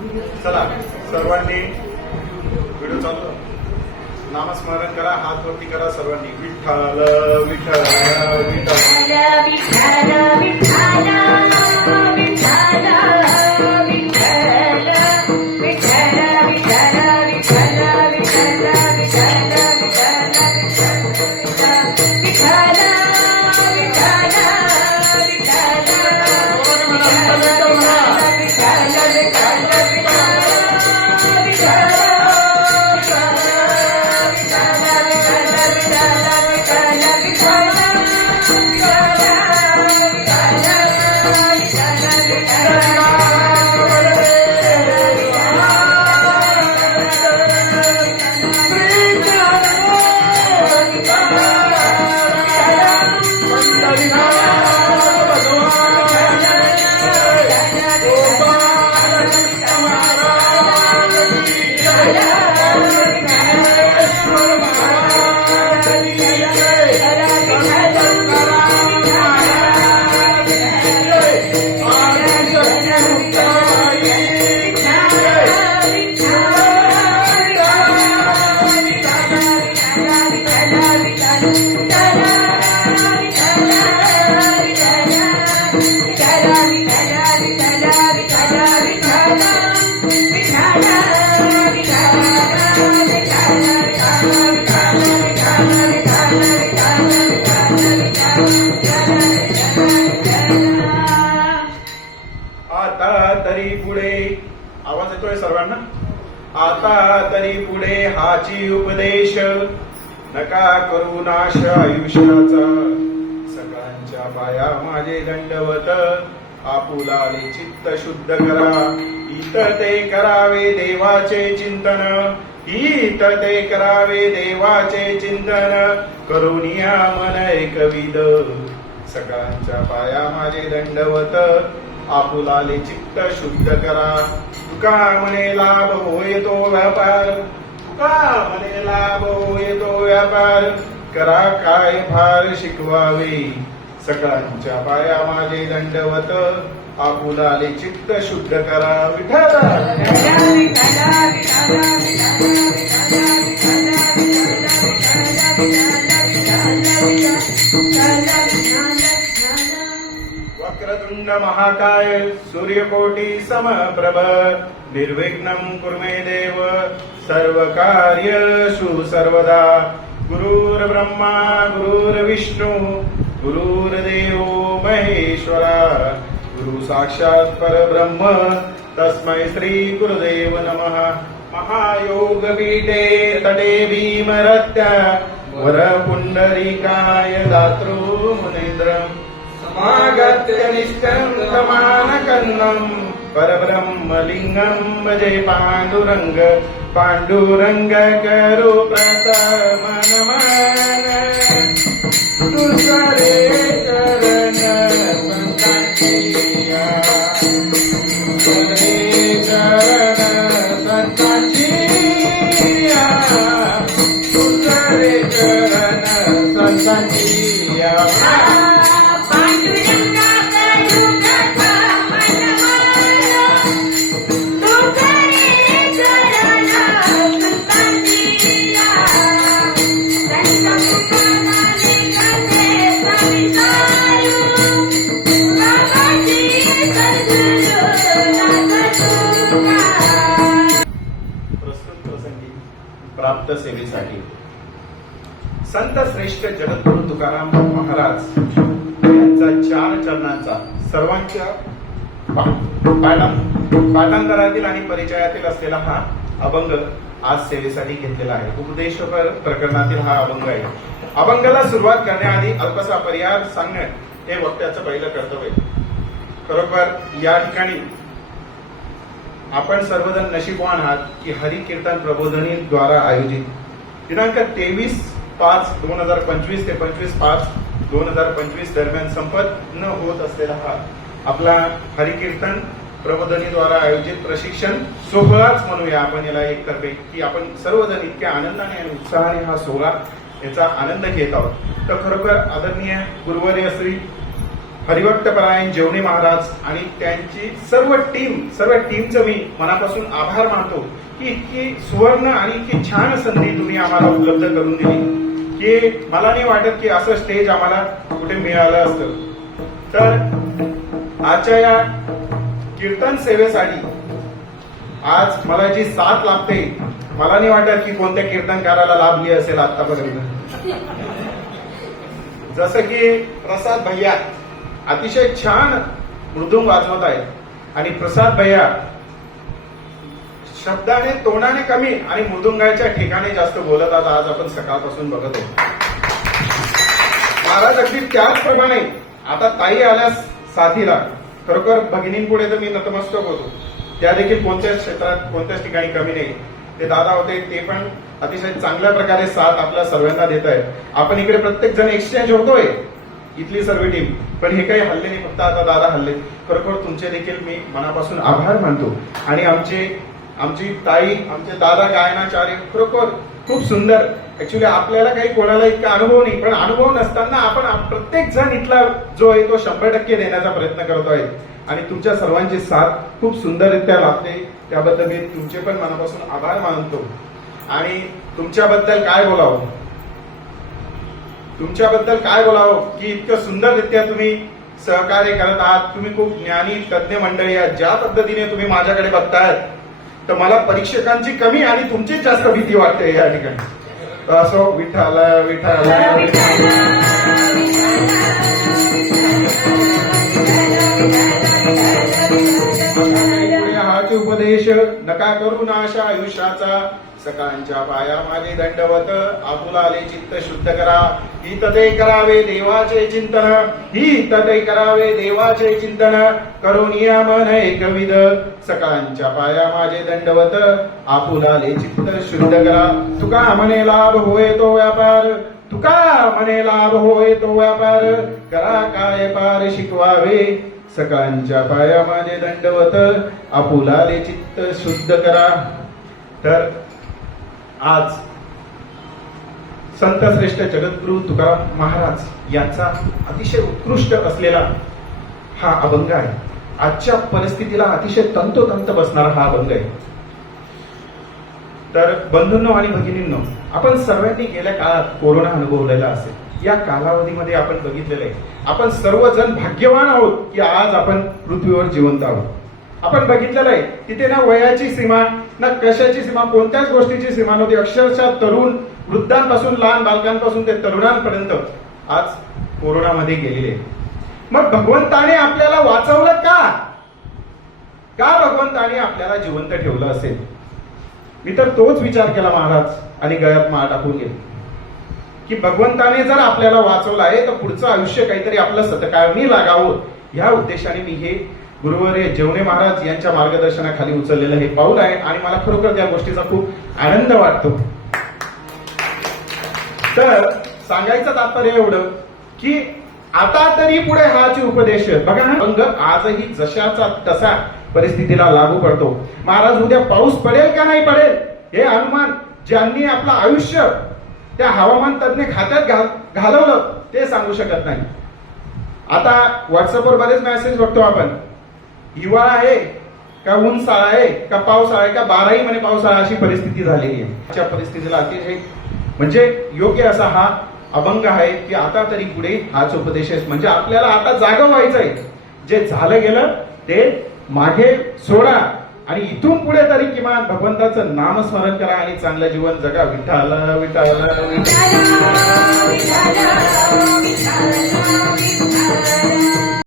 चला सर्वांनी व्हिडिओ चालू नामस्मरण करा, हात वरती करा सर्वांनी. विठ्ठल विठ्ठल विठ्ठल विठ्ठल विठ्ठल विठ्ठल तरी पुढे आवाज येतोय सर्वांना. आता तरी पुढे हाची उपदेश, नका करू नाश आयुष्याचा. सगळ्यांच्या पाया माझे दंडवत, आपुलाले चित्त शुद्ध करा. इत ते करावे देवाचे चिंतन, इत ते करावे देवाचे चिंतन. करुनिया मन एकविध, सगळ्यांच्या पाया माझे दंडवत, आपुलाले चित्त शुद्ध करा. तुका म्हणे लाभ होय तो व्यापार, तुका म्हणे लाभ होय तो व्यापार. करा काय भार शिकवावे, सगळ्यांच्या पाया माझे दंडवत, आपुलाले चित्त शुद्ध करा. विठ्ठल वक्रतुंड महाकाय सूर्यकोटी समप्रभ, निर्विघ्नं कुरु मे देव सर्वकार्येषु सर्वदा. गुरुर्ब्रह्मा गुरुर्विष्णू गुरुर्देवो महेश्वरा, गुरु साक्षात् परब्रह्म तस्मै श्री गुरुदेव नमः. महायोग पीठे तटे भीमरत्या, वर पुंडरीकाय दातृ मुनीन्द्रम्. समागत्य निष्कन्दमानकन्नं, परब्रह्मलिङ्गं भजे पाण्डुरङ्ग. पाण्डुरङ्ग करो प्रथम नमन, दुसरे करण संतांचिया. दुसरे करण संतांचिया, दुसरे करण संतांचिया. प्राप्त सेवेसाठी संत श्रेष्ठ जगद्गुरु तुकाराम महाराज यांचा 4 चरणांचा सर्वांच्या पाठांतरातील आणि परिचयातील असलेला हा अभंग आज सेवेसाठी घेतलेला आहे. उपदेश प्रकरणातील हा अभंग आहे. अभंगाला सुरुवात करण्याआधी अल्पसा परिहार सांगणे हे वक्त्याचं पहिलं कर्तव्य. खरोखर या ठिकाणी आपण सर्वजण नशीबवान आहात की हरी कीर्तन प्रबोधनी द्वारा आयोजित दिनांक 23/5/2025 ते 25/5/2025 दरम्यान संपन्न होत असलेला हा आपला हरी कीर्तन प्रबोधनी द्वारा आयोजित प्रशिक्षण सोहळाच म्हणूया आपण याला एक तर्फे, की आपण सर्वजण इतक्या आनंदाने आणि उत्साहाने हा सोहळा याचा आनंद घेत आहोत. तर खरोखर आदरणीय गुरुवर्य श्री हरिभक्तपरायण जेवणे महाराज आणि त्यांची सर्व टीमचं मी मनापासून आभार मानतो की इतकी सुवर्ण आणि इतकी छान संधी तुम्ही आम्हाला उपलब्ध करून दिली की मला नाही वाटत की असं स्टेज आम्हाला कुठे मिळालं असतं. तर आजच्या या कीर्तन सेवेसाठी आज मला जी साथ लाभते मला नाही वाटत की कोणत्या कीर्तनकाराला लाभली असेल आतापर्यंत. जसं की प्रसाद भैया अतिशय छान मृदुंग वाजवत आहेत आणि प्रसाद भैया शब्दाने तोंडाने कमी आणि मृदुंगाच्या ठिकाणी जास्त बोलतात. आज आपण सकाळपासून बघत होतो. महाराज अगदी त्याचप्रमाणे आता ताई आल्यास साथीला खरोखर भगिनींपुढे तर मी नतमस्तक होतो. त्या देखील कोणत्याच क्षेत्रात कोणत्याच ठिकाणी कमी नाही. ते दादा होते ते पण अतिशय चांगल्या प्रकारे साथ आपल्या सर्वांना देत आहेत. आपण इकडे प्रत्येक जण एक्सचेंज होतोय इथली सर्व टीम, पण हे काही हल्ले नाही, फक्त आता दादा हल्ले. खरोखर तुमचे देखील मी मनापासून आभार मानतो. आणि आमची ताई आमचे दादा गायनाचार्य खरोखर खूप सुंदर. ऍक्च्युली आपल्याला काही कोणाला इतका अनुभव नाही, पण अनुभव नसताना आपण प्रत्येक जण इथला जो आहे तो 100% देण्याचा प्रयत्न करतोय आणि तुमच्या सर्वांची साथ खूप सुंदररित्या लाभते. त्याबद्दल मी तुमचे पण मनापासून आभार मानतो. आणि तुमच्याबद्दल काय बोलावं की इतकं सुंदररित्या तुम्ही सहकार्य करत आहात. तुम्ही खूप ज्ञानी तज्ञ मंडळी आहात. ज्या पद्धतीने तुम्ही माझ्याकडे बघतायत तर मला परीक्षकांची कमी आणि तुमचीच जास्त भीती वाटते या ठिकाणी. असो विठ्ठल हाच उपदेश नका करू नाशा आयुष्याचा. सकाळच्या पाया माझे दंडवत आपुला आले चित्त शुद्ध करा. हित ते करावे देवाचे चिंतन करून या मन एकविध. सकाळच्या पाया माझे दंडवत आपुला आले चित्त शुद्ध करा. तुका म्हणे लाभ होय तो व्यापार करा काय पार शिकवावे. सकाळच्या पाया माझे दंडवत आपुला आले चित्त शुद्ध करा. तर आज संत श्रेष्ठ जगद्गुरु तुकाराम महाराज यांचा अतिशय उत्कृष्ट असलेला हा अभंग आहे. आजच्या परिस्थितीला अतिशय तंतोतंत बसणारा हा अभंग आहे. तर बंधूंनो आणि भगिनींनो, आपण सर्वांनी गेल्या काळात कोरोना अनुभवलेला असेल. या कालावधीमध्ये आपण बघितलेलं आहे आपण सर्वजण भाग्यवान आहोत की आज आपण पृथ्वीवर जिवंत आहोत. आपण बघितलेलं आहे तिथे ना वयाची सीमा ना कशाची सीमा कोणत्याच गोष्टीची सीमा नव्हती. अक्षरशः तरुण वृद्धांपासून लहान बालकांपासून ते तरुणांपर्यंत आज कोरोनामध्ये गेलेले. मग भगवंताने आपल्याला वाचवलं का भगवंताने आपल्याला जिवंत ठेवलं असेल. मी तर तोच विचार केला महाराज आणि गळ्यात माळ टाकून गेलो की भगवंताने जर आपल्याला वाचवलं आहे तर पुढचं आयुष्य काहीतरी आपलं सत्कारणी लागावं या उद्देशाने मी हे गुरुवर्य जेवणे महाराज यांच्या मार्गदर्शनाखाली उचललेलं हे पाऊल आहे. आणि मला खरोखर त्या गोष्टीचा खूप आनंद वाटतो. तर सांगायचं तात्पर्य एवढं की आता तरी पुढे हाच उपदेश बघा ना अंग आजही जशाचा तसा परिस्थितीला लागू पडतो. महाराज उद्या पाऊस पडेल का नाही पडेल हे अनुमान ज्यांनी आपलं आयुष्य त्या हवामान तज्ञ खात्यात घालवलं ते सांगू शकत नाही. आता व्हॉट्सअपवर बरेच मेसेज बघतो आपण. हिवाळा आहे का उन्हाळा आहे का पावसाळा आहे का 12ही महिने पावसाळा अशी परिस्थिती झालेली आहे. अशा परिस्थितीला अतिशय म्हणजे योग्य असा हा अभंग आहे की आता तरी पुढे हाच उपदेश आहे. म्हणजे आपल्याला आता जागा व्हायचंय. जे झालं गेलं ते मागे सोडा आणि इथून पुढे तरी किमान भगवंताचं नामस्मरण करा आणि चांगलं जीवन जगा. विठ्ठल विठ्ठल विठ्ठल.